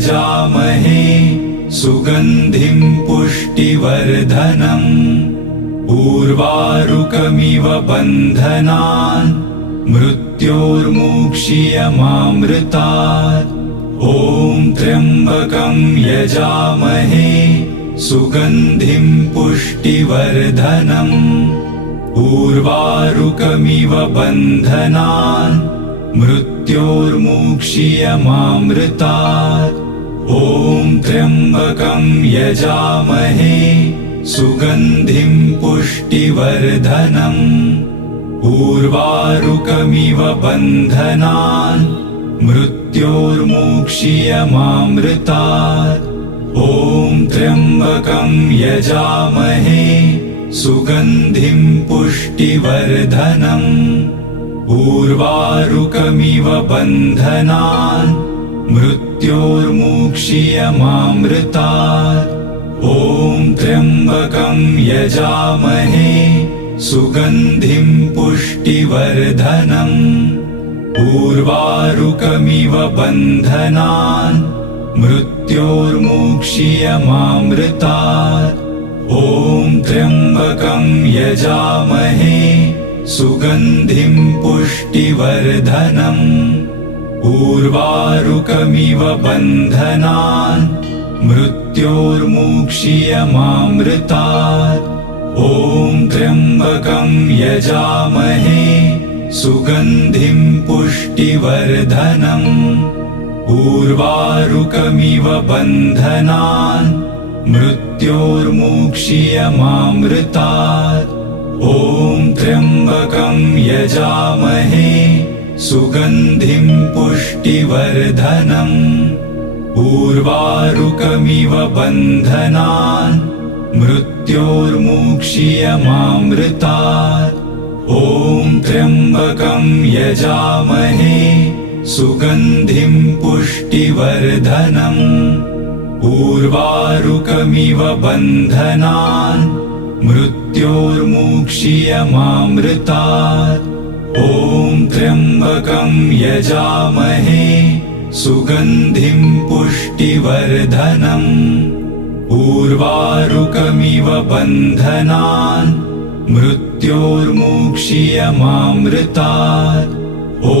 यजामहे सुगन्धिं पुष्टिवर्धनम् उर्वारुकमिव बन्धनान् मृत्योर्मुक्षीयमामृतात् ॐ त्र्यम्बकं यजामहे सुगन्धिं पुष्टिवर्धनम् उर्वारुकमिव बन्धनान् मृत्योर्मुक्षीयमामृतात् ॐ त्र्यम्बकं यजामहे सुगन्धिं पुष्टिवर्धनम् उर्वारुकमिव बन्धनान् मृत्योर्मुक्षीयमामृतात् ॐ त्र्यम्बकं यजामहे सुगन्धिं पुष्टिवर्धनम् उर्वारुकमिव बन्धनान् मृत्योर्मुक्षीयमामृतात् ॐ त्र्यम्बकं यजामहे सुगन्धिं पुष्टिवर्धनम् उर्वारुकमिव बन्धनान् मृत्योर्मुक्षीयमामृतात् ॐ त्र्यम्बकं यजामहे सुगन्धिं पुष्टिवर्धनम् उर्वारुकमिव बन्धनान् मृत्योर्मुक्षीयमामृतात् ॐ त्र्यम्बकं यजामहे सुगन्धिं पुष्टिवर्धनम् उर्वारुकमिव बन्धनान् मृत्योर्मुक्षीयमामृतात् ॐ त्र्यम्बकं यजामहे सुगन्धिं पुष्टिवर्धनम् उर्वारुकमिव बन्धनान् मृत्योर्मुक्षीयमामृतात् ॐ त्र्यम्बकं यजामहे सुगन्धिं पुष्टिवर्धनम् उर्वारुकमिव बन्धनान् मृत्योर्मुक्षीयमामृतात् ॐ त्र्यम्बकं यजामहे सुगन्धिं पुष्टिवर्धनम् उर्वारुकमिव बन्धनान् मृत्योर्मुक्षीयमामृतात् ॐ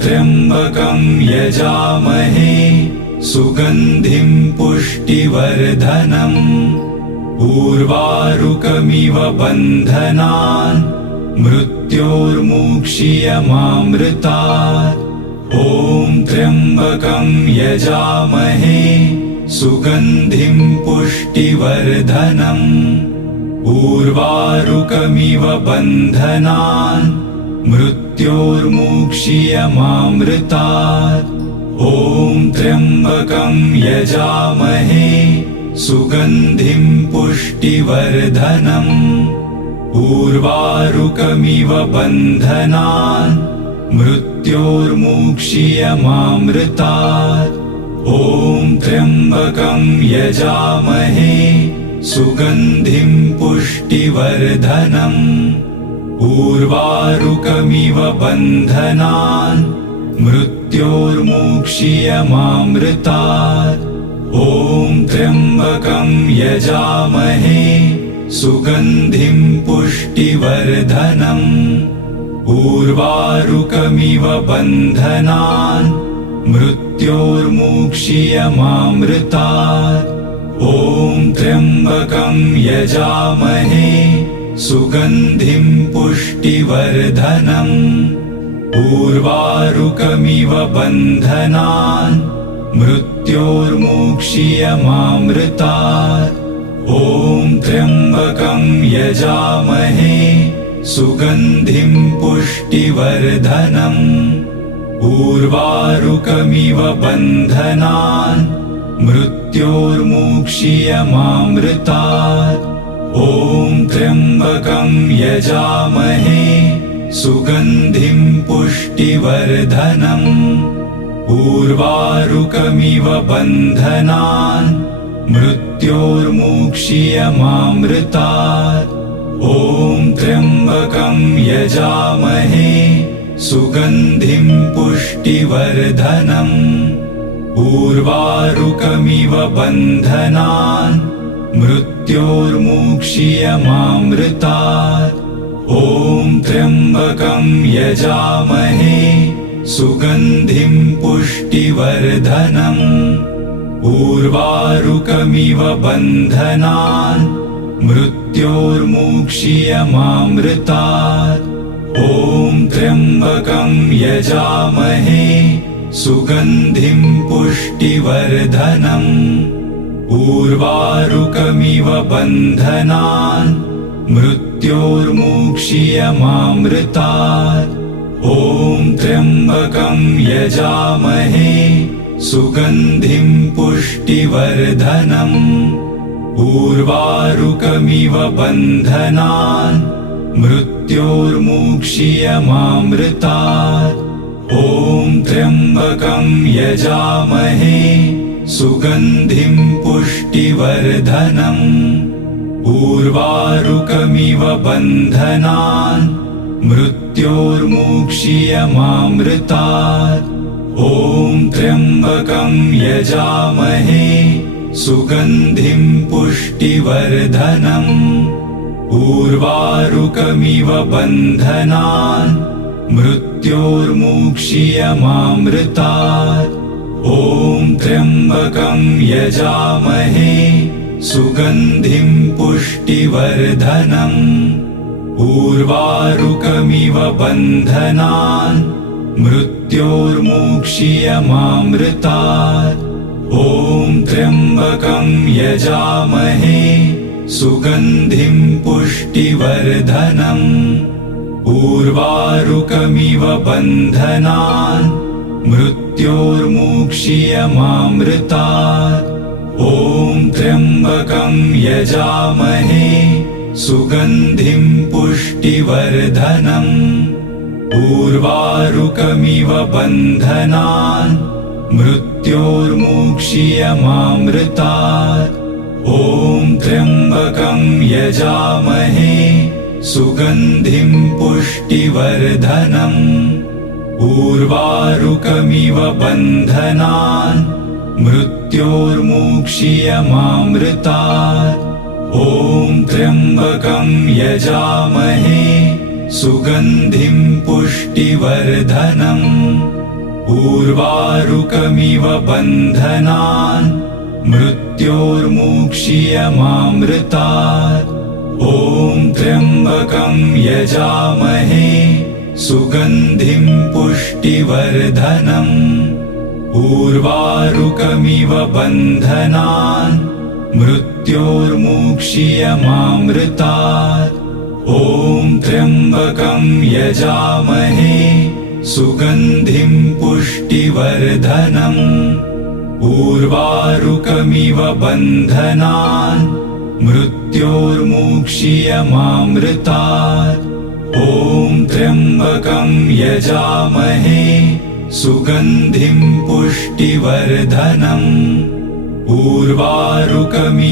त्र्यम्बकं यजामहे सुगन्धिं पुष्टिवर्धनम् उर्वारुकमिव बन्धनान् मृत्योर्मुक्षीयमामृतात् ॐ त्र्यम्बकं यजामहे सुगन्धिं पुष्टिवर्धनम् उर्वारुकमिव बन्धनान् मृत्योर्मुक्षीयमामृतात् ॐ त्र्यम्बकं यजामहे सुगन्धिं पुष्टिवर्धनम् उर्वारुकमिव बन्धनान् मृत्योर्मुक्षीयमामृतात् ॐ त्र्यम्बकं यजामहे सुगन्धिं पुष्टिवर्धनम् उर्वारुकमिव बन्धनान् मृत्योर्मुक्षीयमामृतात् ॐ त्र्यम्बकं यजामहे सुगन्धिं पुष्टिवर्धनम् उर्वारुकमिव बन्धनान् मृत्योर्मुक्षीयमामृतात् ॐ त्र्यम्बकं यजामहे सुगन्धिं पुष्टिवर्धनम् उर्वारुकमिव बन्धनान् मृत्योर्मुक्षीयमामृतात् ॐ त्र्यम्बकं यजामहे सुगन्धिं पुष्टिवर्धनम् उर्वारुकमिव बन्धनान् मृत्योर्मुक्षीयमामृतात् ॐ त्र्यम्बकं यजामहे सुगन्धिं पुष्टिवर्धनम् उर्वारुकमिव बन्धनान् मृत्योर्मुक्षीयमामृतात् ॐ त्र्यम्बकं यजामहे सुगन्धिं पुष्टिवर्धनम् उर्वारुकमिव बन्धनान् मृत्योर्मुक्षीयमामृतात्। ॐ त्र्यम्बकं यजामहे सुगन्धिं पुष्टिवर्धनम्। उर्वारुकमिव बन्धनान् मृत्योर्मुक्षीयमामृतात्। ॐ त्र्यम्बकं यजामहे सुगन्धिं पुष्टिवर्धनम्। उर्वारुकमिव बन्धनान् मृत्योर्मुक्षीयमामृतात्। ॐ त्र्यम्बकं यजामहे सुगन्धिं पुष्टिवर्धनम्। उर्वारुकमिव बन्धनान् मृत्योर्मुक्षीयमामृतात्। ॐ त्र्यम्बकं यजामहे सुगन्धिं पुष्टिवर्धनम्। उर्वारुकमिव बन्धनान् मृत्योर्मुक्षीयमामृतात्। ॐ त्र्यम्बकं यजामहे सुगन्धिं पुष्टिवर्धनम्। उर्वारुकमिव बन्धनान् मृत्योर्मुक्षीयमामृतात्। ॐ त्र्यम्बकं यजामहे सुगन्धिं पुष्टिवर्धनम्। उर्वारुकमिव बन्धनान् मृत्योर्मुक्षीयमामृतात्। ॐ त्र्यम्बकं यजामहे सुगन्धिं पुष्टिवर्धनम्। उर्वारुकमिव बन्धनान् मृत्योर्मुक्षीयमामृतात्। ॐ त्र्यम्बकं यजामहे सुगन्धिं पुष्टिवर्धनम्। उर्वारुकमिव बन्धनान् मृत्योर्मुक्षीयमामृतात्। ॐ त्र्यम्बकं यजामहे सुगन्धिं पुष्टिवर्धनम्। उर्वारुकमिव बन्धनान् मृत्योर्मुक्षीयमामृतात्। ॐ त्र्यम्बकं यजामहे सुगन्धिं पुष्टिवर्धनम्। उर्वारुकमिव बन्धनान् मृत्योर्मुक्षीयमामृतात्। ॐ त्र्यम्बकं यजामहे सुगन्धिं पुष्टिवर्धनम्। उर्वारुकमिव बन्धनान् मृत्योर्मुक्षीयमामृतात्। ॐ त्र्यम्बकं यजामहे सुगन्धिं पुष्टिवर्धनम्। उर्वारुकमिव बन्धनान् मृत्योर्मुक्षीयमामृतात्। ॐ त्र्यम्बकं यजामहे सुगन्धिं पुष्टिवर्धनम्। उर्वारुकमिव